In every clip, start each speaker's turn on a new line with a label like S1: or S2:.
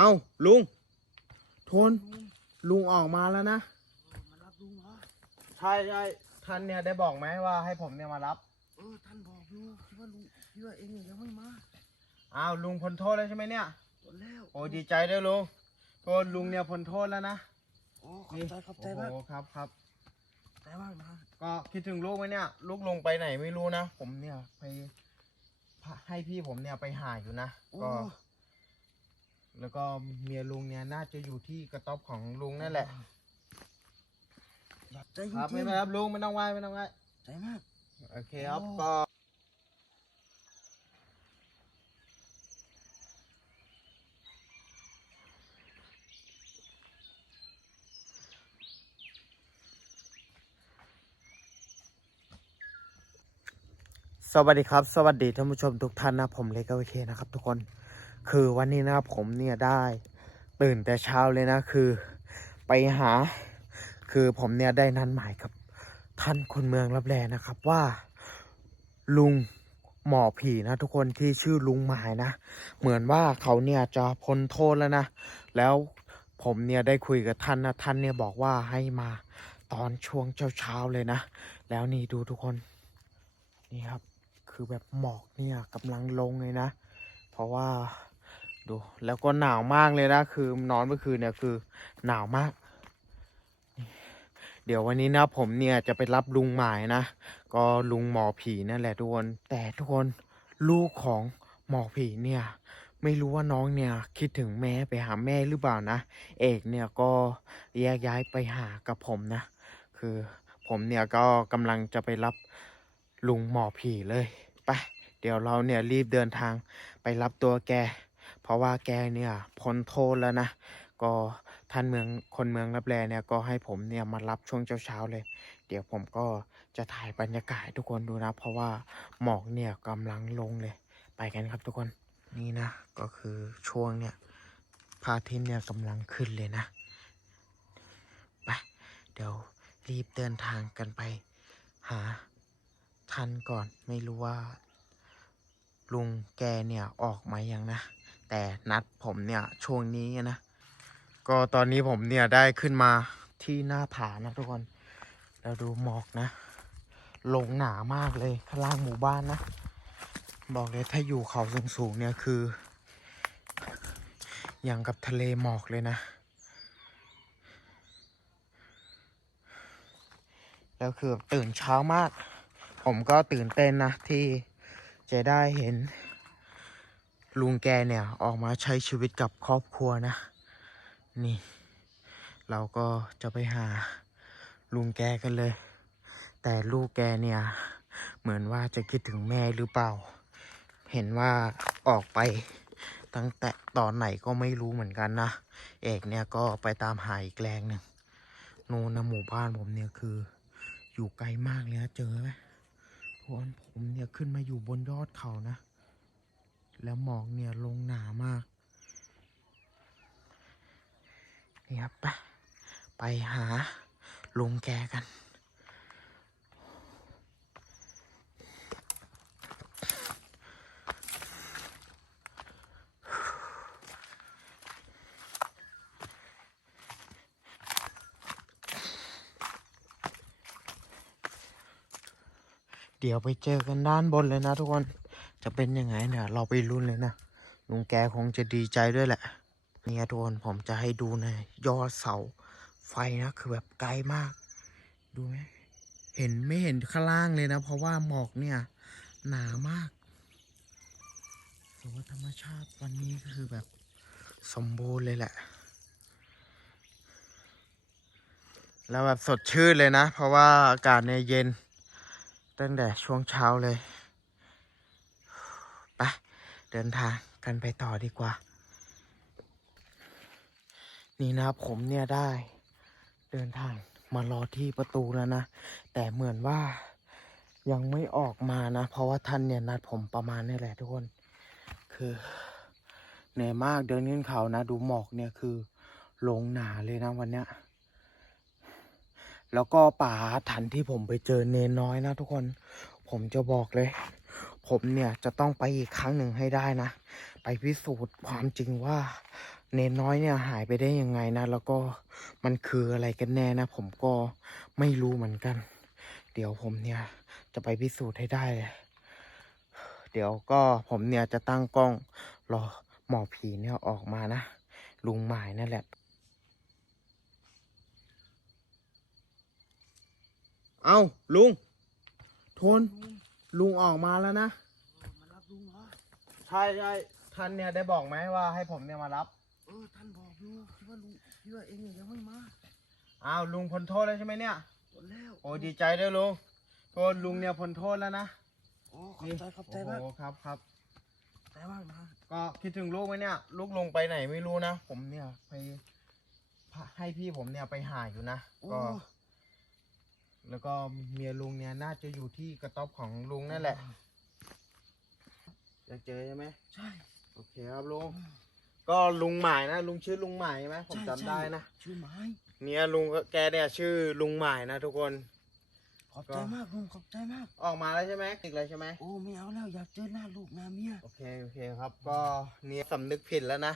S1: เอ้าลุงโทนลุงออกมาแล้วนะ
S2: มารับลุงเหรอ
S1: ใช่ใช่ท่านเนี่ยได้บอกไหมว่าให้ผมเนี่ยมารับ
S2: เออท่านบอกอยู่คิดว่าลุงคิดว่าเองเนี่ยยังไม่มา
S1: อ้าวลุงพ้นโทษแล้วใช่ไหมเนี่ย
S2: หมดแล้ว
S1: โอ้ดีใจด้วยลุงโทษลุงเนี่ยพ้นโทษแล้วนะ
S2: โอ้ขอบใจขอบใจมาก
S1: โอ้โหครับครับ
S2: ใจมากนะ
S1: ก็คิดถึงลูกไหมเนี่ย ลูกลุงไปไหนไม่รู้นะผมเนี่ยไปพาให้พี่ผมเนี่ยไปหาอยู่นะ
S2: โอ้
S1: ก็ แล้วก็เมียลุงเนี่ยน่าจะอยู่ที่กระต๊อบของลุงนั่นแหละ
S2: ใจจริ
S1: ครับ
S2: ง
S1: ไม่เป็นไรครับลุงไม่ต้องไหว้ไม่ต้องไหว้
S2: ๆใจมาก
S1: โอเคครับ
S2: โอ้
S1: ก็ สวัสดีครับ สวัสดีท่านผู้ชมทุกท่านนะผมเล็กโอเคนะครับทุกคน คือวันนี้นะครับผมเนี่ยได้ตื่นแต่เช้าเลยนะคือไปหา คือผมเนี่ยได้นัดหมายกับท่านคนเมืองรับแลนะครับว่าลุงหมอผีนะทุกคนที่ชื่อลุงหมายนะ เหมือนว่าเขาเนี่ยจะพ้นโทษแล้วนะ แล้วผมเนี่ยได้คุยกับท่านนะท่านเนี่ยบอกว่าให้มาตอนช่วงเช้าๆเลยนะ แล้วนี่ดูทุกคนนี่ครับ คือแบบหมอกเนี่ยกำลังลงเลยนะ เพราะว่า ดูแล้วก็หนาวมากเลยนะ คือนอนเมื่อคืนเนี่ยคือหนาวมาก เดี๋ยววันนี้นะผมเนี่ยจะไปรับลุงหมายนะ ก็ลุงหมอผีนั่นแหละทุกคน แต่ทุกคนลูกของหมอผีเนี่ย ไม่รู้ว่าน้องเนี่ยคิดถึงแม่ไปหาแม่หรือเปล่านะ เอกเนี่ยก็แยกย้ายไปหากับผมนะ คือผมเนี่ยก็กำลังจะไปรับลุงหมอผีเลย ไป เดี๋ยวเราเนี่ยรีบเดินทางไปรับตัวแก เพราะว่าแกเนี่ยพ้นโทษแล้วนะ ก็ท่านเมืองคนเมืองรับแลเนี่ยก็ให้ผมเนี่ยมารับช่วงเช้าๆเลย เดี๋ยวผมก็จะถ่ายบรรยากาศทุกคนดูนะ เพราะว่าหมอกเนี่ยกำลังลงเลย ไปกันครับทุกคนนี่นะ ก็คือช่วงเนี่ยพาทิตเนี่ยกำลังขึ้นเลยนะไปเดี๋ยวรีบเดินทางกันไป หาท่านก่อนไม่รู้ว่า ลุงแกเนี่ยออกมายังนะ แต่นัดผมเนี่ยช่วงนี้นะ ก็ตอนนี้ผมเนี่ยได้ขึ้นมาที่หน้าผานะทุกคน เราดูหมอกนะ ลงหนามากเลยข้างล่างหมู่บ้านนะ บอกเลยถ้าอยู่เขาสูงๆเนี่ยคือ อย่างกับทะเลหมอกเลยนะ แล้วคือตื่นเช้ามาก ผมก็ตื่นเต้นนะที่จะได้เห็น ลุงแกเนี่ยออกมาใช้ชีวิตกับครอบครัวนะ นี่ เราก็จะไปหาลุงแกกันเลย แต่ลูกแกเนี่ยเหมือนว่าจะคิดถึงแม่หรือเปล่า เห็นว่าออกไปตั้งแต่ตอนไหนก็ไม่รู้เหมือนกันนะ เอกเนี่ยก็ไปตามหาอีกแรงหนึ่งนู่นนะหมู่บ้านผมเนี่ยคือ อยู่ไกลมากเลยนะเจอไหมเพราะว่าผมเนี่ยขึ้นมาอยู่บนยอดเขานะ แล้วหมอกเนี่ยลงหนามาก นี่ครับไปไปหาลุงแกกัน เดี๋ยวไปเจอกันด้านบนเลยนะทุกคน จะเป็นยังไงเนี่ยเราไปรุ่นเลยนะลุงแกคงจะดีใจด้วยแหละเนี่ยทุกคนผมจะให้ดูในะยอดเสาไฟนะคือแบบไกลมาก ดูไหมเห็นไม่เห็นข้างล่างเลยนะ เพราะว่าหมอกเนี่ย หนามากแต่ว่าธรรมชาติวันนี้ก็คือแบบสมบูรณ์เลยแหละ แล้วแบบสดชื่นเลยนะ เพราะว่าอากาศเนี่ยเย็นตั้งแต่ช่วงเช้าเลย เดินทางกันไปต่อดีกว่า นี่นะครับผมเนี่ยได้ เดินทางมารอที่ประตูแล้วนะ แต่เหมือนว่ายังไม่ออกมานะ เพราะว่าท่านเนี่ยนัดผมประมาณนี้แหละทุกคน คือเหนื่อยมากเดินขึ้นเขานะ ดูหมอกเนี่ยคือลงหนาเลยนะวันเนี้ยแล้วก็ป่าถันที่ผมไปเจอเนนน้อยนะทุกคน ผมจะบอกเลย ผมเนี่ยจะต้องไปอีกครั้งหนึ่งให้ได้นะ ไปพิสูจน์ความจริงว่า เนนน้อยเนี่ยหายไปได้ยังไงนะ แล้วก็มันคืออะไรกันแน่นะ ผมก็ไม่รู้เหมือนกัน เดี๋ยวผมเนี่ยจะไปพิสูจน์ให้ได้เลยเดี๋ยวก็ผมเนี่ยจะตั้งกล้องรอหมอผีเนี่ยออกมานะ ลุงหมายนั่นแหละ เอาลุง ทน ลุงออกมาแล้วนะ
S3: เออมารับลุงเหรอ
S1: ใช่ใช่ท่านเนี่ยได้บอกไหมว่าให้ผมเนี่ยมารับ
S3: เออท่านบอกอยู่คิดว่าลุงคิดว่าเองเนี่ยยังไม่มา
S1: อ้าวลุงพ้นโทษแล้วใช่ไหมเนี่ย
S3: หมดแล้ว
S1: โอ้ดีใจด้วยลุงโทษลุงเนี่ยพ้นโทษแล้วนะ
S3: โอ้ขอบใจขอบใจมาก
S1: โอ้โหครับครับ
S3: ขอบใจมากนะ
S1: ก็คิดถึงลูกไหมเนี่ย ลูกลงไปไหนไม่รู้นะ ผมเนี่ยไปพาให้พี่ผมเนี่ยไปหาอยู่นะ
S3: โอ้
S1: ก็ แล้วก็เมียลุงเนี่ยน่าจะอยู่ที่กระต๊อบของลุงนั่นแหละจะเจอใช่ไหม
S3: ใช่
S1: โอเคครับลุง ก็ลุงหมายนะ ลุงชื่อลุงหมายใช่ไหมผม
S3: ใช่
S1: จำได้นะ
S3: ชื่อไม้
S1: เนี่ยลุงก็แกเนี่ยชื่อลุงหมายนะทุกคน
S3: ขอบใจมากลุงขอบใจมาก
S1: ออกมาแล้วใช่ไหมอีกเลยใช่ไหม
S3: โอ้ไม่เอาแล้วอยากเจอหน้าลูกหน้าเมีย
S1: โอเคโอเคครับ ก็เนี่ยสำนึกผิดแล้วนะ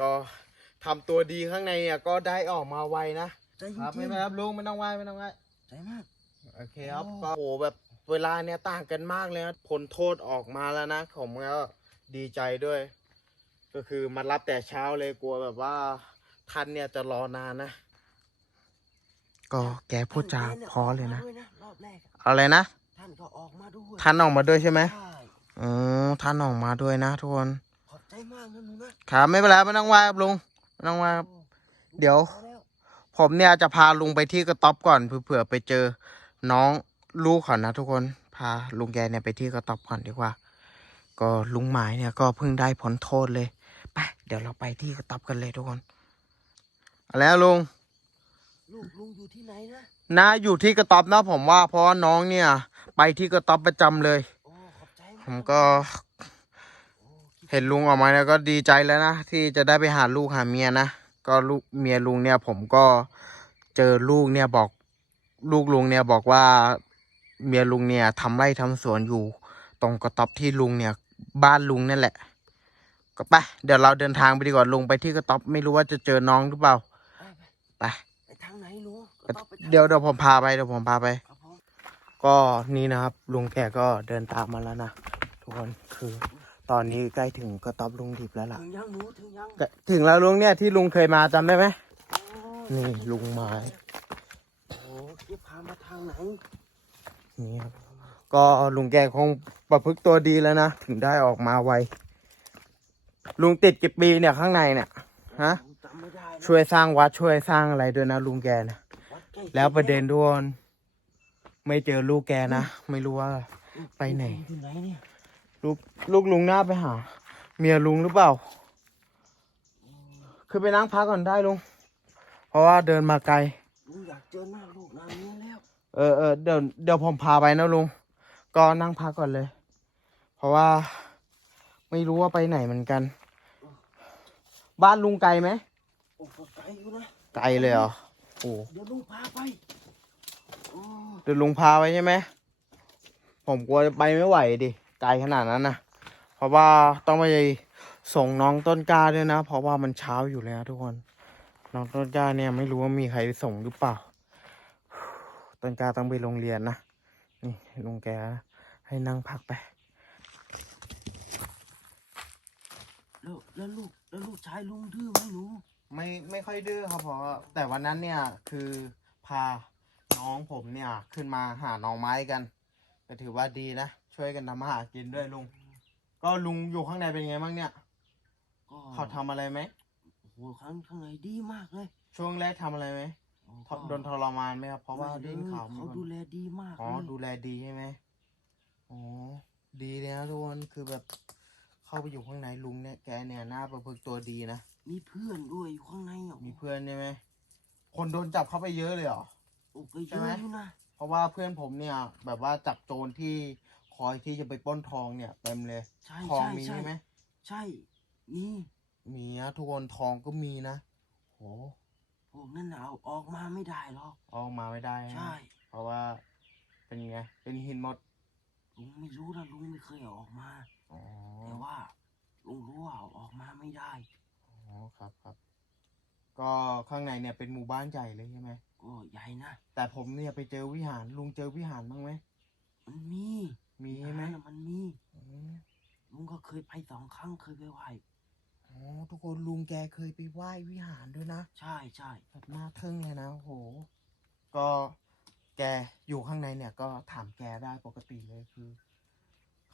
S1: ก็ทำตัวดีข้างในเนี่ยก็ได้ออกมาไวนะ
S3: ใจจ
S1: ครับ
S3: ริ
S1: ไม่
S3: ง
S1: เป็นไรครับลุงไม่ต้องไหวไม่ต้องไหว
S3: ๆ ใจมาก
S1: โอเคครับ
S3: โอ้
S1: ก็โอ้โหแบบเวลาเนี่ยต่างกันมากเลยนะพ้นโทษออกมาแล้วนะผมก็ดีใจด้วย ก็คือมารับแต่เช้าเลยกลัวแบบว่าท่านเนี่ยจะรอนานนะ ก็แกพูดจาเพอเลยนะ
S3: ท่าก็ออกมาด้วยนะรอบแรกอะ
S1: อะไรนะ
S3: ท่านก็ออกมาด้วย
S1: ท่านออกมาด้วยใช่ไหม
S3: ใช่
S1: อ๋อท่านออกมาด้วยนะทุกคน
S3: ขอบใจมากนะลุงนะครับ
S1: ไม่เป็นไรไม่ต้องไหวครับลุงไม่ต้องไหวครับ
S3: โอ้
S1: เดี๋ยว
S3: พอแล้ว
S1: ผมเนี่ยจะพาลุงไปที่กระต๊อบก่อนเผื่อๆไปเจอ น้องลูกเขานะทุกคนพาลุงแกเนี่ยไปที่กระต๊อบก่อนดีกว่า ก็ลุงหมายเนี่ยก็เพิ่งได้พ้นโทษเลยไปเดี๋ยวเราไปที่กระต๊อบกันเลยทุกคนเอาแล้วลุง
S3: ลูกลุงอยู่ที่ไหนนะ
S1: นะอยู่ที่กระต๊อบนะผมว่า เพราะว่าน้องเนี่ย ไปที่กระต๊อบประจำเลย
S3: โอ้ขอบใจาก
S1: ผมก็
S3: โอ้คิด
S1: เห็นลุงออกมาเนี่ยก็ดีใจแล้วนะที่จะได้ไปหาลูกหาเมียนะ ก็ลูกเมียลุงเนี่ยผมก็เจอลูกเนี่ยบอกลูกลุงเนี่ยบอกว่าเมียลุงเนี่ยทำไร่ทำสวนอยู่ ตรงกระต๊อบที่ลุงเนี่ยบ้านลุงนั่นแหละ ก็ไปเดี๋ยวเราเดินทางไปดีกว่าลุงไปที่กระต๊อบไม่รู้ว่าจะเจอน้องหรือเปล่า
S3: ไปไป
S1: ไป
S3: ไปทางไหนลุงก็ต้องไปทาง
S1: เดี๋ยวเดี๋ยวผมพาไปเดี๋ยวผมพาไป
S3: ครับผม
S1: ก็นี่นะครับลุงแกก็เดินตามมาแล้วนะทุกคนคือ ตอนนี้ใกล้ถึงกระต๊อบลุงดิบแล้วล่ะ
S3: ถึงยังหนูถึงยัง
S1: ก็ถึงแล้วลุงเนี่ยที่ลุงเคยมาจำได้ไหม
S3: โอ้
S1: นี่ลุงไม้
S3: โอ้ที่พามาทางไหน
S1: นี่ครับก็ลุงแกคงประพฤติตัวดีแล้วนะ ถึงได้ออกมาไวลุงติดกี่ปีเนี่ยข้างในเนี่ยฮะ
S3: ผมจำไม่ได้นะ
S1: ช่วยสร้างวัดช่วยสร้างอะไรด้วยนะลุงแกนะ
S3: วัดใกล้
S1: แล้วประเด็นด้วยไม่เจอลูกแกนะ ไม่รู้ว่าไปไหน
S3: อยู่ไหนเนี่ย
S1: ลูกลูกลุงหน้าไปหา เมียลุงหรือเปล่า คือไปนั่งพักก่อนได้ลุง เพราะว่าเดินมาไกล
S3: ลุงอยากเจอหน้าลูกหน้าเมียแล้ว
S1: เออเออเดี๋ยวเดี๋ยวผมพาไปนะลุง ก็นั่งพักก่อนเลย เพราะว่าไม่รู้ว่าไปไหนเหมือนกัน บ้านลุงไกลไหม
S3: โอ้ก็ไกลอยู่นะ
S1: ไกลเลยเหรอโอ้
S3: เดี๋ยวลุงพาไปโอ้
S1: เดี๋ยวลุงพาไปใช่ไหมผมกลัวจะไปไม่ไหวดิ ไกลขนาดนั้นนะเพราะว่าต้องไปส่งน้องต้นกล้าด้วยนะ เพราะว่ามันเช้าอยู่แล้วทุกคน น้องต้นกล้าเนี่ยไม่รู้ว่ามีใครไปส่งหรือเปล่า ต้นกล้าต้องไปโรงเรียนนะนี่ลุงแกนะให้นั่งพักไป
S3: แล้วแล้วลูกแล้วลูกชายลุงดื้อไหมหนู
S1: ไม่ไม่ค่อยดื้อครับเพราะแต่วันนั้นเนี่ยคือพาน้องผมเนี่ยขึ้นมาหาหน่อไม้กันก็ถือว่าดีนะ ช่วยกันทำมาหากินด้วยลุง ก็ลุงอยู่ข้างในเป็นไงบ้างเนี่ย
S3: ก็
S1: เขาทำอะไรไหม
S3: โอ้โหข้างข้างในดีมากเลย
S1: ช่วงแรกทำอะไรไหม
S3: โอ้
S1: ทโดนทรมานไหมครับ เพราะว่าได้ยินข่าวมี
S3: เขา
S1: คน
S3: ดูแลดีมาก
S1: อ๋อ
S3: เลย
S1: ดูแลดีใช่ไหมอ๋อดีเลยนะทุกคนคือแบบเข้าไปอยู่ข้างในลุงเนี่ยแกเนี่ยหน้าประพฤติตัวดีนะ
S3: มีเพื่อนด้วยอยู่ข้างในอะ
S1: มีเพื่อนใช่ไหมคนโดนจับเข้าไปเยอะเลยเหรอ
S3: โอ้ก็
S1: ใช่
S3: เย
S1: ไหม
S3: อะอยู่นะ
S1: เพราะว่าเพื่อนผมเนี่ย แบบว่าจับโจรที่ค อยที่จะไปปล้นทองเนี่ยเต็มเลย
S3: ใช่
S1: ทอง
S3: ใช่
S1: มี
S3: ใช่
S1: ใช่ไหม
S3: ใช่มี
S1: มีนะทุกคนทองก็มีนะโห
S3: พวกนั้นน่ะเอาออกมาไม่ได้หรอก
S1: เอาออกมาไม่ได้นะ
S3: ใช่
S1: เพราะว่าเป็นไงเป็นหินหมด
S3: ลุงไม่รู้นะลุงไม่เคยเอาออกมา
S1: อ๋อ
S3: แต่ว่าลุงรู้ว่าเอาออกมาไม่ได้
S1: อ๋อครับครับ ก็ข้างในเนี่ยเป็นหมู่บ้านใหญ่เลยใช่ไหม
S3: ก็ใหญ่นะ
S1: แต่ผมเนี่ยไปเจอวิหารลุงเจอวิหารบ้างไหม
S3: มันมี
S1: มีใช่ไหม
S3: ร้านน่ะมันมี
S1: อืม
S3: ลุงก็เคยไปสองครั้งเคยไปไหว้
S1: อ๋อทุกคนลุงแกเคยไปไหว้วิหารด้วยนะ
S3: ใช่ใช่
S1: แบบน่าทึ่งเลยนะโอ้โห ก็แกอยู่ข้างในเนี่ยก็ถามแกได้ปกติเลยคือ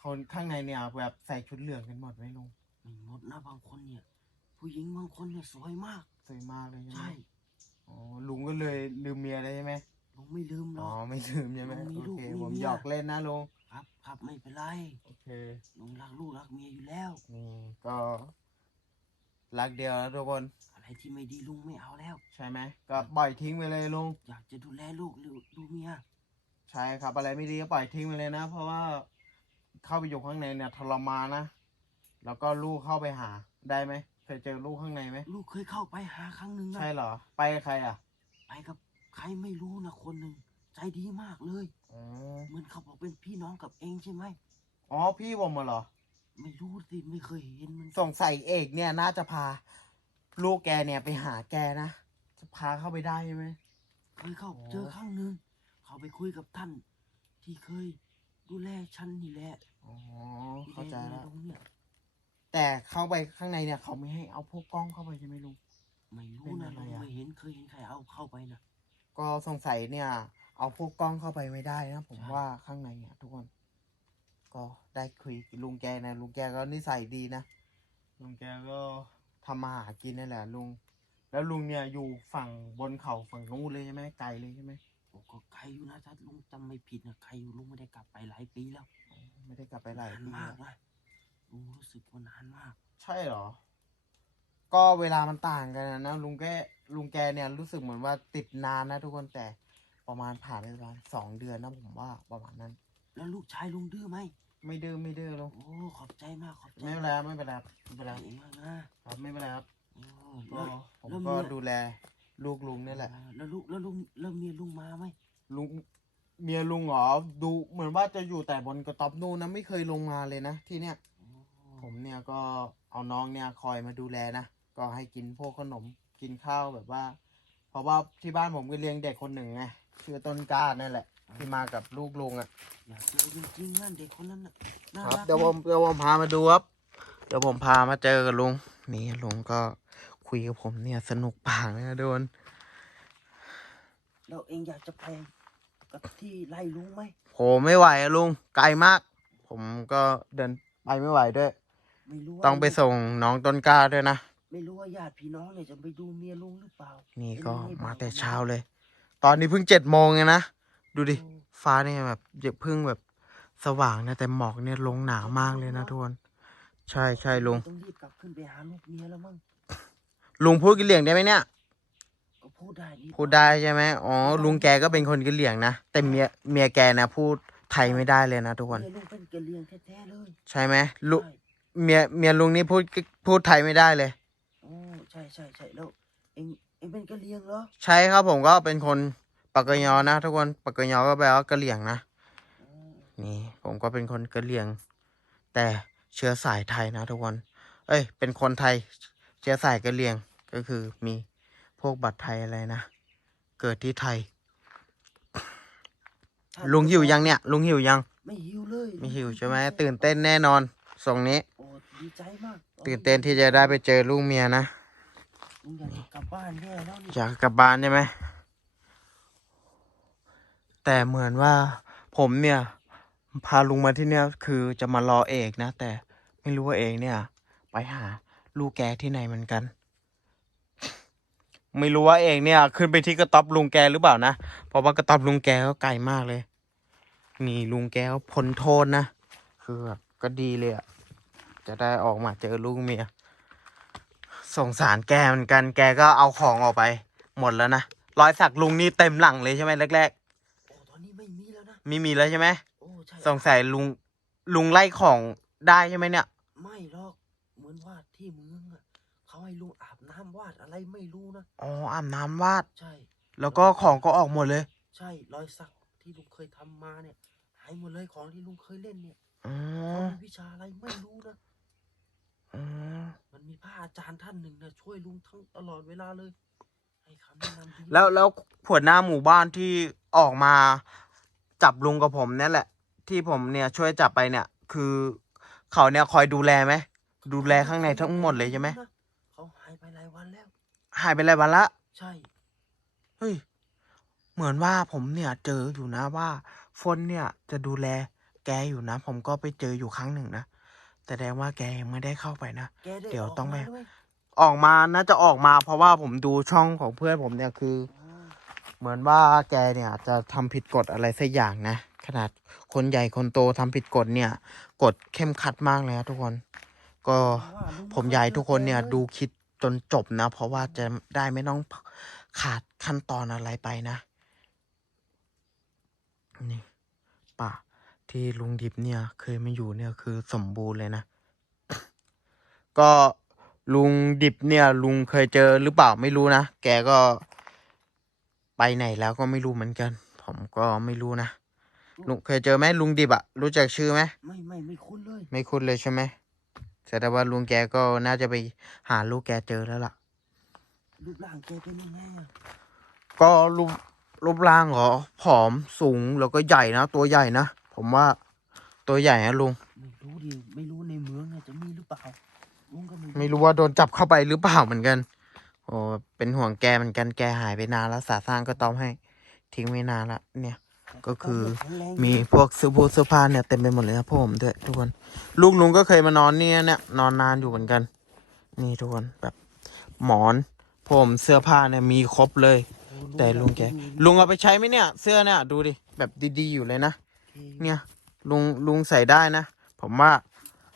S1: คนข้างในเนี่ยแบบใส่ชุดเหลืองกันหมดไหมลุง
S3: มีหมดนะบางคนเนี่ย ผู้หญิงบางคนเนี่ยสวยมาก
S1: สวยมากเลยใช่ไหม
S3: ใช่
S1: อ๋อลุงก็เลยลืมเมียได้ใช่ไหม
S3: ลุงไม่ลืมหร
S1: อ๋อ
S3: อก
S1: ไม่ลืมใช่ไหม
S3: ลุงมี
S1: โอ
S3: ลูก
S1: เค
S3: มี
S1: ผม
S3: เมีย
S1: หยอกเล่นนะลุง
S3: ครับครับไม่เป็นไร
S1: โอเค
S3: ลุงรักลูกรักเมียอยู่แล้ว
S1: นี่ก็รักเดียวแล้วทุกคน
S3: อะไรที่ไม่ดีลุงไม่เอาแล้ว
S1: ใช่ไหมก็ปล่อยทิ้งไปเลยลุง
S3: อยากจะดูแลลูกหรือดูเมีย
S1: ใช่ครับ อะไรไม่ดีก็ปล่อยทิ้งไปเลยนะ เพราะว่าเข้าไปอยู่ข้างในเนี่ยทรมานนะ แล้วก็ลูกเข้าไปหาได้ไหมเคยเจอลูกข้างในไหม
S3: ลูกเคยเข้าไปหาครั้งหนึ่งนะ
S1: ใช่เหรอ ไปกับใครอะ
S3: ไปกับใครไม่รู้นะคนหนึ่งใจ ดีมากเลย
S1: อ๋อ
S3: เหมือนเขาบอกเป็นพี่น้องกับเองใช่ไหม
S1: อ๋อพี่ผมเหรอ
S3: ไม่รู้สิไม่เคยเห็นมัน
S1: สงสัยเอกเนี่ยน่าจะพา ลูกแกเนี่ยไปหาแกนะ จะพาเข้าไปได้ใช่ไหม
S3: เคยเข้า
S1: อ๋อ
S3: เจอครั้งหนึ่งเขาไปคุยกับท่าน ที่เคยดูแลฉันนี่แหละ
S1: อ๋อ
S3: ที่
S1: เข้าใจ
S3: แล
S1: แล้ว
S3: ตรงเนี้ย
S1: แต่เข้าไปข้างในเนี่ยเขาไม่ให้เอาพวกกล้องเข้าไปใช่ไหมลุง
S3: ไม่รู้
S1: เป็น
S3: นะ
S1: อะไร
S3: ลุง
S1: อะ
S3: ไม่เห็นเคยเห็นใครเอาเข้าไปนะ
S1: ก็สงสัยเนี่ย เอาพวกกล้องเข้าไปไม่ได้นะผม
S3: ใช่
S1: ว่าข้างในเนี่ยทุกคน ก็ได้คุยกับลุงแกนะลุงแกก็นิสัยดีนะลุงแกก็ทำมาหากินนั่นแหละลุง แล้วลุงเนี่ยอยู่ฝั่งบนเขาฝั่งนู้นเลยใช่ไหมไกลเลยใช่ไหม
S3: โอ้ก็ใครอยู่นะถ้าลุงจำไม่ผิดนะใครอยู่ลุงไม่ได้กลับไปหลายปีแล้ว
S1: ไม่ได้กลับไปหลาย
S3: นาน
S1: ปี
S3: มาก
S1: แล้ว
S3: นะลุงรู้สึกว่านานมาก
S1: ใช่เหรอ ก็เวลามันต่างกันนะนะลุงแกลุงแกเนี่ยรู้สึกเหมือนว่าติดนานนะทุกคนแต่ ประมาณผ่านไปประมาณสองเดือนนะผมว่าประมาณนั้น
S3: แล้วลูกชายลุงดื้อไหม
S1: ไม่ดื้อไม่ดื้อลุง
S3: โอ้ขอบใจมากขอบใจ
S1: ไม่เป็นไรครับไม่เป็นไรครับไม่เป็นไร
S3: เองมากนะครับ
S1: ไม่เป็นไรครับ
S3: โอ้
S1: ก็
S3: แล้ว
S1: ผม
S3: แล้ว
S1: ก็
S3: เมีย
S1: ดูแลลูกลุงนี่แหละ
S3: แล้วลูกแล้วลุงแล้วเมียลุงมาไหม
S1: ลุงเมียลุงเหรอดูเหมือนว่าจะอยู่แต่บนกระต๊อบนู่นนะไม่เคยลงมาเลยนะที่เนี้ย
S3: โอ้
S1: ผมเนี่ยก็เอาน้องเนี่ยคอยมาดูแลนะก็ให้กินพวกขนมกินข้าวแบบว่า เพราะว่าที่บ้านผมก็เลี้ยงเด็กคนหนึ่งไง ชื่อต้นกล้านั่นแหละ ที่มากับลูกลุงอะ
S3: อยากเจอจริงๆนั่นเด็กคนนั้นน่ะน่า
S1: ครับ
S3: รัก
S1: เดี๋ยวผมเดี๋ยวผมพามาดูครับ เดี๋ยวผมพามาเจอกับลุงนี่ลุงก็คุยกับผมเนี่ยสนุกปากเลยนะโดน
S3: แล้วเองอยากจะไปกับที่ไล่ลุงไหม
S1: โหไม่ไหวอะลุงไกลมาก ผมก็เดินไปไม่ไหวด้วย
S3: ไม่รู้ว่า
S1: ต้องไปส่งน้องต้นกล้าด้วยนะ
S3: ไม่รู้ว่าญาติพี่น้องเนี่ยจะไปดูเมียลุงหรือเปล่า
S1: นี่
S3: เป็น
S1: ก็
S3: ยังไงบ้ง
S1: มาแต่เช้าเลย ตอนนี้เพิ่งเจ็ดโมงเองนะ ดูดิ
S3: โอ้
S1: ฟ้าเนี่ยแบบเดี๋ยวเพิ่งแบบสว่างนะ แต่หมอกเนี่ยลงหนามากเลยนะทุกคนใช่ใช่ลุง
S3: ต้องรีบกลับขึ้นไปหาลูกเมียแล้วมั้ง
S1: ลุงพูดกะเหลี่ยงได้ไหมเนี่ย
S3: ก็พูดได้นิ
S1: พูดได้ใช่ไหมอ๋อลุงแกก็เป็นคนกะเหลี่ยงนะแต่เมียเมียแกนะพูดไทยไม่ได้เลยนะทุกคน
S3: เมียลุงเป็นกะเหรี่ยงแท้ๆเลย
S1: ใช่ไหมลุ
S3: ใช่
S1: เมียเมียลุงนี่พูดพูดไทยไม่ได้เลย
S3: โอ้ใช่ใช่ใช่แล้วเอง เองเป็นกะเหรี่ยงเหรอ
S1: ใช่ครับผมก็เป็นคนปากกยอนะ ทุกคนปากกยอก็แปลว่ากะเหลี่ยงนะ
S3: โอ้
S1: นี่ ผมก็เป็นคนกะเหลี่ยง แต่เชื้อสายไทยนะทุกคน เอ้ย เป็นคนไทย เชื้อสายกะเหลี่ยงก็คือมีพวกบัตรไทยอะไรนะเกิดที่ไทย
S3: ถ้า
S1: ลุงหิวยังเนี่ย ลุงหิวยัง
S3: ไม่หิวเลย
S1: ไม่หิวใช่ไหมตื่นเต้นแน่นอนทรงนี้
S3: โอ้ดีใจมาก
S1: ตื่นเต้นที่จะได้ไปเจอลูกเมียนะ
S3: อยากจะกลับบ้านแย่แล้วนี่
S1: อยากกลับบ้านใช่ไหม แต่เหมือนว่าผมเนี่ย พาลุงมาที่เนี่ยคือจะมารอเอกนะ แต่ไม่รู้ว่าเอกเนี่ย ไปหาลูกแกที่ไหนเหมือนกัน ไม่รู้ว่าเอกเนี่ย ขึ้นไปที่กระต๊อบลุงแกหรือเปล่านะ เพราะว่ากระต๊อบลุงแกก็ไกลมากเลย นี่ลุงแกก็พ้นโทษนะ คือแบบก็ดีเลยอะจะได้ออกมาเจอลูกเมีย สงสารแกเหมือนกันแกก็เอาของออกไป หมดแล้วนะรอยสักลุงนี่เต็มหลังเลยใช่ไหมแรก
S3: โอ้ตอนนี้ไม่มีแล้วนะ
S1: ๆมีมีแล้วใช่ไหม
S3: โอ้ใช่
S1: สงสัยลุงลุงไล่ของได้ใช่ไหมเนี่ย
S3: ไม่หรอกเหมือนว่าที่เมืองอะเขาให้ลุงอาบน้ำวาดอะไรไม่รู้นะ
S1: อ๋ออาบน้ำวาด
S3: ใช่
S1: แล้วก็ของก็ออกหมดเลย
S3: ใช่รอยสักที่ลุงเคยทำมาเนี่ยหายหมดเลยของที่ลุงเคยเล่นเนี่ย
S1: อ๋อ
S3: เขามีวิชาอะไรไม่รู้นะ
S1: อ๋อ
S3: มันมีผ้าอาจารย์ท่านหนึ่งนะช่วยลุงทั้งตลอดเวลาเลยให้คำแนะนำดี
S1: แล้วแล้วหัวหน้าหมู่บ้านที่ออกมาจับลุงกับผมเนี่ยแหละ ที่ผมเนี่ยช่วยจับไปเนี่ย คือเขาเนี่ยคอยดูแลไหมดูแลข้างในทั้งหมดเลยใช่ไหม
S3: เขาหายไปหลายวันแล้ว
S1: หายไปหลายวันละ
S3: ใช่
S1: เฮ้ยเหมือนว่าผมเนี่ยเจออยู่นะว่า ฟนเนี่ยจะดูแลแกอยู่นะ ผมก็ไปเจออยู่ครั้งหนึ่งนะ แต่แสดงว่าแกยังไม่ได้เข้าไปนะ
S3: แกได้
S1: เดี๋ยว
S3: ก
S1: ต้องไป
S3: มาด้วย
S1: ออกมาน่าจะออกมาเพราะว่าผมดูช่องของเพื่อนผมเนี่ยคือ
S3: อ๋อ
S1: เหมือนว่าแกเนี่ยจะทำผิดกฎอะไรสักอย่างนะ ขนาดคนใหญ่คนโตทำผิดกฎเนี่ยกฎเข้มขัดมากเลยนะทุกคน ก็
S3: ว่าลุง
S1: ผมอยากให้ทุกคนเนี่ย
S3: ขาจอแกล
S1: ดูคลิดจนจบนะ เพราะว่าจะได้ไม่ต้องขาดขั้นตอนอะไรไปนะ นี่ป่า ที่ลุงดิบเนี่ยเคยมาอยู่เนี่ยคือสมบูรณ์เลยนะ ก็ลุงดิบเนี่ย ลุงเคยเจอหรือเปล่าไม่รู้นะ แกก็ไปไหนแล้วก็ไม่รู้เหมือนกัน ผมก็ไม่รู้นะ ลุงเคยเจอไหมลุงดิบอะรู้จักชื่อไหม
S3: ไม่ไม่ไม่คุ้นเลย
S1: ไม่คุ้นเลยใช่ไหมแสดงว่าลุงแกก็น่าจะไปหาลูกแกเจอแล้วล่ะ
S3: รูปร่างแกเป็นยังไงอะ
S1: ก็รูปรูปร่างเหรอผอมสูงแล้วก็ใหญ่นะ ตัวใหญ่นะ ผมว่าตัวใหญ่นะลุง
S3: ไม่รู้ดิไม่รู้ในเมืองน่ะจะมีหรือเปล่าลุงก็ไม่
S1: ไม่รู้ว่าโดนจับเข้าไปหรือเปล่าเหมือนกัน โอ้เป็นห่วงแกเหมือนกันแกหายไปนานแล้วสาสร้างก็ต้องให้ ทิ้งไว้นานละเนี่ย ก็คือ
S3: แข็งแรง
S1: มีพวกเสื้อผ้าเสื้อผ้าเนี่ยเต็มไปหมดเลยนะพวกผมด้วยทุกคน ลูกลุงก็เคยมานอนเนี่ยเนี่ยนอนนานอยู่เหมือนกัน นี่ทุกคนแบบหมอนผมเสื้อผ้าเนี่ยมีครบเลย
S3: โอ้
S1: แต่ลุงแก
S3: อยาจะ
S1: ลุงเอาไปใช้ไหมเนี่ย เสื้อเนี่ยดูดิแบบดีๆอยู่เลยนะ
S3: อยู่
S1: เนี่ยลุงลุงใส่ได้นะ ผมว่า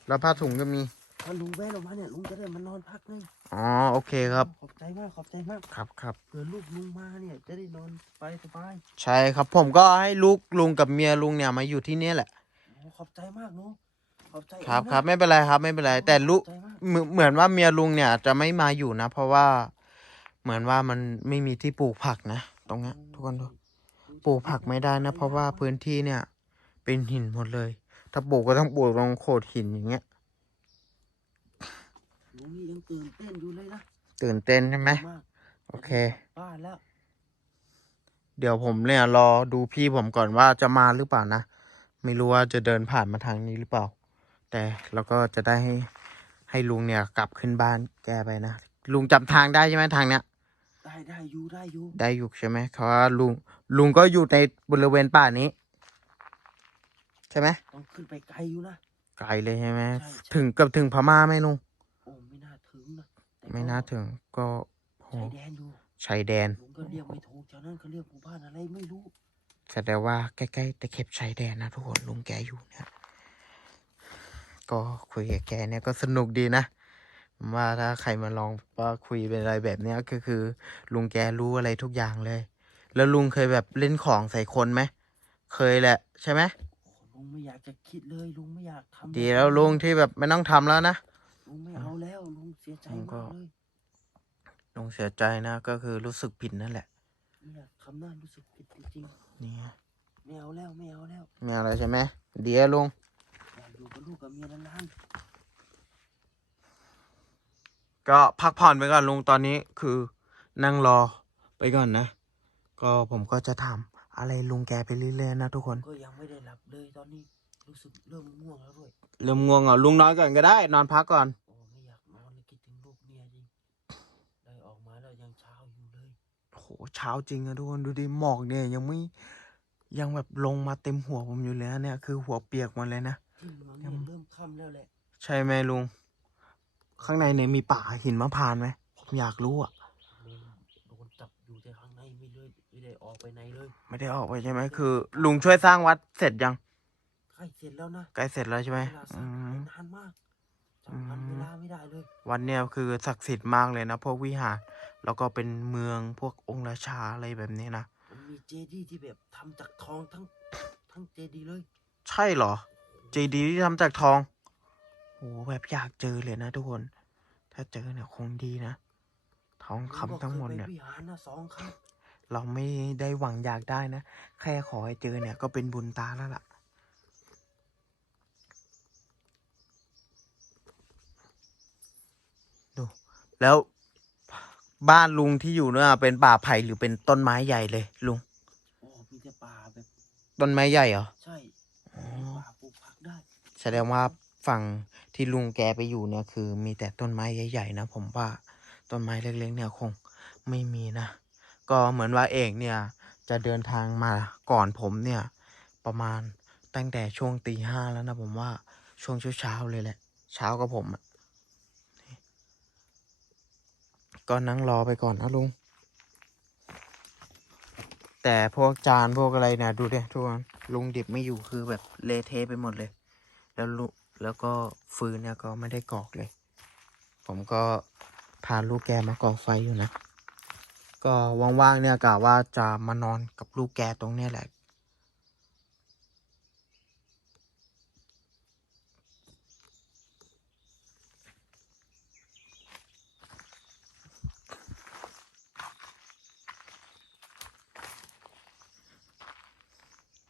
S1: แล้วผ้าถุงก็มี
S3: ถ้าลุงแวะลงมาเนี่ยลุงจะได้มานอนพักเลย
S1: อ๋อโอเคครับ
S3: ขอบใจมากขอบใจมาก
S1: ครับครับ
S3: เผื่อลูกลุงมาเนี่ยจะได้นอนไปสบาย
S1: ใช่ครับผมก็ให้ลูกลุงกับเมียลุงเนี่ยมาอยู่ที่เนี่ยแหละ
S3: โอ้ขอบใจมากเนาะขอบใจ
S1: ครับ
S3: เอง
S1: ครับ
S3: นะ
S1: ไม่เป็นไรครับไม่เป็นไรแต่ลูก
S3: ขอบใจมาก
S1: เหมือนเหมือนว่าเมียลุงเนี่ยจะไม่มาอยู่นะ เพราะว่าเหมือนว่ามันไม่มีที่ปลูกผักนะ ตรงเนี้ยทุกคนดูปลูกผักไม่ได้นะ เพราะว่าพื้นที่เนี่ย เป็นหินหมดเลย ถ้าปลูกก็ต้องปลูกตรงโขดหินอย่างเงี้ย
S3: ลุงนี่ยังตื่นเต้นอยู่เลยนะ
S1: ตื่นเต้นใช่ไหม
S3: มาก
S1: โอเค
S3: จะได้กลับบ้านแล้ว
S1: เดี๋ยวผมเนี่ยรอดูพี่ผมก่อนว่าจะมาหรือเปล่านะ ไม่รู้ว่าจะเดินผ่านมาทางนี้หรือเปล่า แต่เราก็จะได้ให้ให้ลุงเนี่ยกลับขึ้นบ้านแกไปนะลุงจำทางได้ใช่ไหมทางเนี้ย
S3: ได้ได้อยู่ได้อยู่
S1: ได้อยู่ใช่ไหมเพราะว่าลุงลุงก็อยู่ในบริเวณป่านี้ ใช่ไหม
S3: ต้องขึ้นไปไกลอยู่นะ
S1: ไกลเลยใช่ไหม
S3: ใช่ใช่
S1: ถึงเกับถึงพม่าไหมลุง
S3: โอ้ไม่น่าถึงนะแต่
S1: ไม่น่าถึงก็โห
S3: ชายแดนอยู่
S1: ชายแดน
S3: ลุงก็เรียกไม่ถูกจากนั้นเขาเรียกหมู่บ้านอะไรไม่รู้
S1: แสดงว่าใกล้ๆตะเข็บชายแดนนะทุกคนลุงแกอยู่เนี่ยก็คุยกับแกเนี่ยก็สนุกดีนะผมว่าถ้าใครมาลองว่าคุยเป็นอะไรแบบเนี้ยก็คือ ลุงแกรู้อะไรทุกอย่างเลย แล้วลุงเคยแบบเล่นของใส่คนไหมเคยแหละ ใช่ไหม
S3: โอ้ลุ งไม่อยากจะคิดเลยลุงไม่อยากทำ
S1: ดีแล้วลุงที่แบบไม่ต้องทำแล้วนะ
S3: ลุงไม่เอาแล้วลุงเสียใจ
S1: ลุงก็
S3: มากเลย
S1: ลุงเสียใจนะก็คือรู้สึกผิดนั่นแหละ
S3: ไม่อยากทำหน้ารู้สึกผิดจริง
S1: นี่
S3: ๆไม่เอาแล้วไม่เอาแล้ว
S1: ไม่เอาอะไรใช่ไหมเดี๋ยวลุง
S3: อยากอยู่กับลูกกับเมียนาน
S1: ก็พักผ่อนไปก่อนลุงตอนนี้คือนั่งรอไปก่อนนะ ก็ผมก็จะทำ อะไรลุงแกไปเรื่อยๆนะทุกคน
S3: ๆก็ยังไม่ได้หลับเลยตอนนี้รู้สึกเริ่มง่วงแล้วด้วย
S1: เริ่มง่วงเหรอะลุงนอนก่อนก็ได้ นอนพักก่อน
S3: โอ้ไม่อยากนอนเลยคิดถึงลูกเมียจริงได้ออกมาแล้วยังเช้าอยู่เลย
S1: โหเช้าจริงอะทุกคนดูดิหมอกเนี่ยยังไม่ยังแบบลงมาเต็มหัวผมอยู่เลยนะเนี่ยคือหัวเปียกหมดเลยนะ
S3: ที่เมืองเนี่ยเริ่มค่ำแล้วแหละ
S1: ใช่ไหมลุง ข้างในเนี่ยมีป่าหินมะพร้าวไหมผมอยากรู้อะ
S3: ลุงโดนจับอยู่แต่ ข้างในไม่เลยไม่ได้ออกไปไหนเลย
S1: ไม่ได้ออกไปใช่ไหมคือ ลุงช่วยสร้างวัดเสร็จยัง
S3: ใกล้เสร็จแล้วนะ
S1: ใกล้เสร็จแล้วใช่ไหม
S3: เวลาส
S1: อื
S3: ร้าง
S1: ม
S3: นานมากจำวัน
S1: อืม
S3: เวลาไม่ได้เลย
S1: วัดเนี่ยคือศักดิ์สิทธิ์มากเลยนะพวกวิหารแล้วก็เป็นเมืองพวกองค์ราชาอะไรแบบนี้นะ
S3: มันมีเจดีย์ที่แบบทำจากทองทั้งทั้งเจดีย์เลย
S1: ใช่เหรอเจดีย์ที่ทำจากทองโอ้แบบอยากเจอเลยนะทุกคน ถ้าเจอเนี่ยคงดีนะ ทองคำทั้งหมดเนี่ย
S3: ลุก็คไปวิหารนะสองครั้ง
S1: เราไม่ได้หวังอยากได้นะ แค่ขอให้เจอเนี่ยก็เป็นบุญตาแล้วล่ะ ดู แล้วบ้านลุงที่อยู่เนี่ยเป็นป่าไผ่หรือเป็นต้นไม้ใหญ่เลยลุง
S3: โอ้มีแต่ป่าแบบ
S1: ต้นไม้ใหญ่เหรอ
S3: ใช่
S1: อ๋อ
S3: ป่าปลูกผักได้
S1: แสดงว่าฝั่งที่ลุงแกไปอยู่เนี่ยคือมีแต่ต้นไม้ใหญ่ๆนะผมว่า ต้นไม้เล็กๆเนี่ยคงไม่มีนะ ก็เหมือนว่าเอกเนี่ยจะเดินทางมาก่อนผมเนี่ย ประมาณตั้งแต่ช่วงตีห้าแล้วนะผมว่าช่วงเช้าๆเลยแหละ เช้ากับผมอะก็นั่งรอไปก่อนนะลุง แต่พวกจานพวกอะไรเนี่ยดูดิทุกคนลุงดิบไม่อยู่คือแบบเละเทะไปหมดเลย แล้วลุแล้วก็ฟืนเนี่ยก็ไม่ได้กรอกเลย ผมก็ พาลูกแกมาก่อไฟอยู่นะ ก็ว่างๆเนี่ยกะว่าจะมานอนกับลูกแกตรงนี้แหละ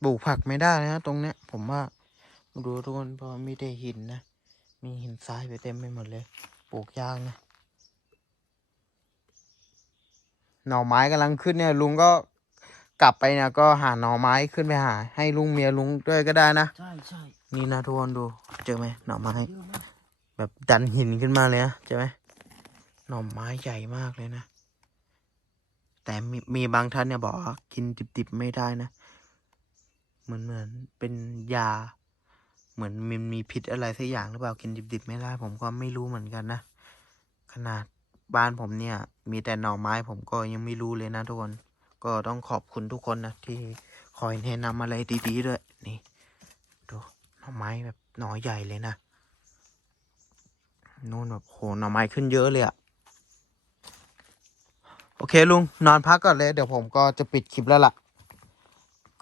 S1: ปลูกผักไม่ได้นะตรงเนี้ย ผมว่าดูทุกคนเพราะมีแต่หินนะ มีหินทรายไปเต็มไปหมดเลย ปลูกยากนะ หน่อไม้กำลังขึ้นเนี่ยลุงก็กลับไปเนี่ยก็หาหน่อไม้ขึ้นไปหา ให้ลุงเมียลุงด้วยก็ได้นะ
S3: ใช่ใช่
S1: นี่นะทุกคนดูเจอไหมหน่อไม้
S3: เยอะมาก
S1: แบบดันหินขึ้นมาเลยนะเจอไหมหน่อไม้ใหญ่มากเลยนะ แต่มีมีบางท่านเนี่ยบอกว่ากินดิบๆไม่ได้นะเหมือนเหมือนเป็นยา เหมือนมันมีพิษอะไรสักอย่างหรือเปล่ากินดิบๆไม่ได้ผมก็ไม่รู้เหมือนกันนะขนาด บ้านผมเนี่ย มีแต่หน่อไม้ผมก็ยังไม่รู้เลยนะทุกคน ก็ต้องขอบคุณทุกคนนะที่คอยแนะนำอะไรดีๆด้วยนี่ดูหน่อไม้แบบหน่อใหญ่เลยนะนู่นแบบโหหน่อไม้ขึ้นเยอะเลยอะโอเคลุงนอนพักก่อนเลย เดี๋ยวผมก็จะปิดคลิปแล้วล่ะ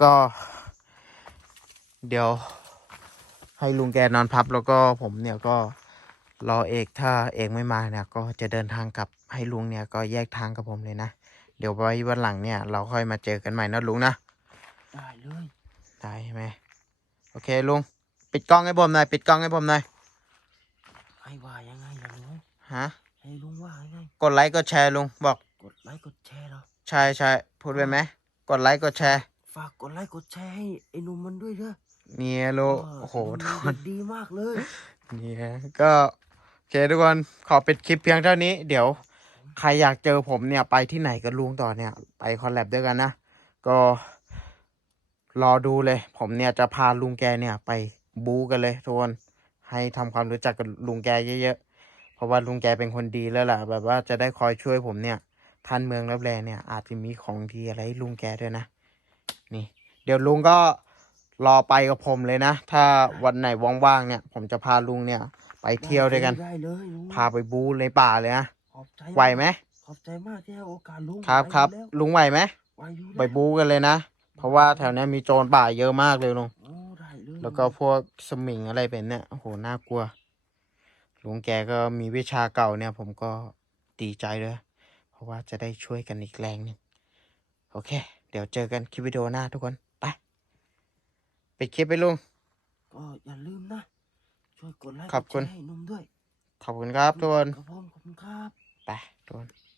S1: ก็ เดี๋ยว ให้ลุงแกนอนพับแล้วก็ผมเนี่ยก็ รอเอกถ้าเอกไม่มาเนี่ยก็จะเดินทางกลับให้ลุงเนี่ยก็แยกทางกับผมเลยนะ เดี๋ยวไว้วันหลังเนี่ย เราค่อยมาเจอกันใหม่นะลุงนะ
S3: ได้เลย
S1: ได้ใช่ไหมโอเคลุงปิดกล้องให้ผมหน่อยปิดกล้องให้ผมหน่อย
S3: ให้ว่ายังไงล่ะลุง
S1: ฮะ
S3: ให้ลุงว่ายังไง
S1: กดไลค์กดแชร์ลุงบอก
S3: กดไลค์กดแชร์เหรอ
S1: ใช่ใช่พูดไปไหมกดไลค์กดแชร์
S3: ฝากกดไลค์กดแชร์ให้ไอ้หนุ่มมันด้วยเด้อ
S1: เนี่ยลูก
S3: เโอ้
S1: โห
S3: ไทุ
S1: กค
S3: นุ่
S1: น
S3: มเด็กดีมากเลย
S1: เนี่ยก็โอ เคทุกคนขอปิดคลิปเพียงเท่านี้ เดี๋ยวใครอยากเจอผมเนี่ยไปที่ไหนกับลุงต่อเนี่ย ไปคอลแลบด้วยกันนะ ก็รอดูเลย ผมเนี่ยจะพาลุงแกเนี่ยไปบู๊กันเลยทุกคนให้ทำความรู้จักกับลุงแกเยอะๆ เพราะว่าลุงแกเป็นคนดีแล้วล่ะ แบบว่าจะได้คอยช่วยผมเนี่ย ท่านเมืองรับแลเนี่ย อาจจะมีของดีอะไรให้ลุงแกด้วยนะ นี่ เดี๋ยวลุงก็รอไปกับผมเลยนะ ถ้าวันไหนว่างๆเนี่ย ผมจะพาลุงเนี่ย ไปเที่ยวด้วยกัน
S3: ได้เลยลุง
S1: พาไปบู๊ในป่าเลยนะ
S3: ขอบใจ
S1: ไหวไหม
S3: ขอบใจมากที่ให้โอกาสลุง
S1: ครับ
S3: ไหว
S1: ครับ
S3: อยู่แล้ว
S1: ลุงไหวไหม
S3: ไหวอยู่
S1: ไป
S3: แล้ว
S1: บู๊กันเลยนะ เพราะว่าแถวเนี้ยมีโจรป่าเยอะมากเลยลุง
S3: โอ้ได้เลย
S1: แล้วก็พวกสมิงอะไรเป็นเนี่ยโอ้โหน่ากลัวลุงแกก็มีวิชาเก่าเนี่ย ผมก็ดีใจเลยเพราะว่าจะได้ช่วยกันอีกแรงหนึงโอเค เดี๋ยวเจอกันคลิปวิดีโอหน้าทุกคน ไปปิดคลิปไปลุง
S3: ก็อย่าลืมนะ ช่วยกดไลค์
S1: ขอบคุณ
S3: กดแชร์ให้หนุ่มด้วย
S1: ขอบคุณครับทุกคน
S3: ครับผมขอบคุณครับ
S1: ไปทุกคน